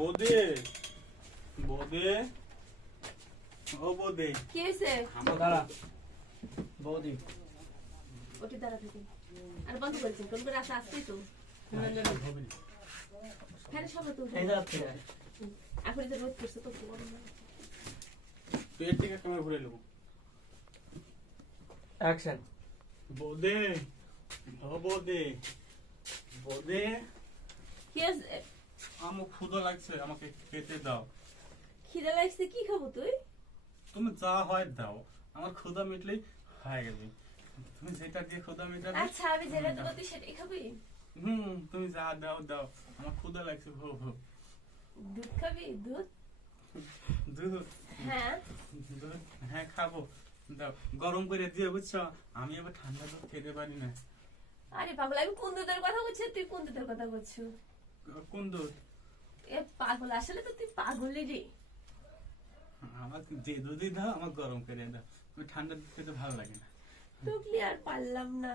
বৌদি। বৌদি। ও বৌদি। কি হয়েছে আমার দাঁড়া। বৌদি। ওটি দাঁড়া থেকে। আর বন্ধ করেছেন কোন করে আসা আসতেই তো। হবে না। ফ্যান সঙ্গে তো এখন যে রোদ করছে তো তুই এর থেকে ক্যামেরা ঘুরে নেব। অ্যাকশন বৌদি। ও বৌদি। বৌদি। কি হয়েছে আমার ক্ষুদা লাগছে আমাকে খেতে দাও। খিদে লাগছে কি খাব তুই? তুমি যা হয় দাও আমার ক্ষুদা মিটলেই হয়ে গেছে। তুমি যেটা দিয়ে ক্ষুদা মিটাবে আচ্ছা আমি যেটা দেবো তুই সেটাই খাবি? হুম তুমি যা দাও দাও। আমার ক্ষুদা লাগছে ভো ভো দুধ খাবি? দুধ? দুধ? হ্যাঁ। দুধ? হ্যাঁ খাব। দাও গরম করে দিয়ে বুঝছ? আমি আবার ঠান্ডা দুধ খেতে পারি না। আরে পাগল আমি কোন দুধের কথা বলছি তুই কোন দুধের কথা বলছো? কোন দুধ? এ পাগল আসলে তো তুই পাগলে রে। আমার যে দুধই দাও আমার গরম করে দাও। ঠান্ডা খেতে ভালো লাগে না। টুকলি আর পারলাম না।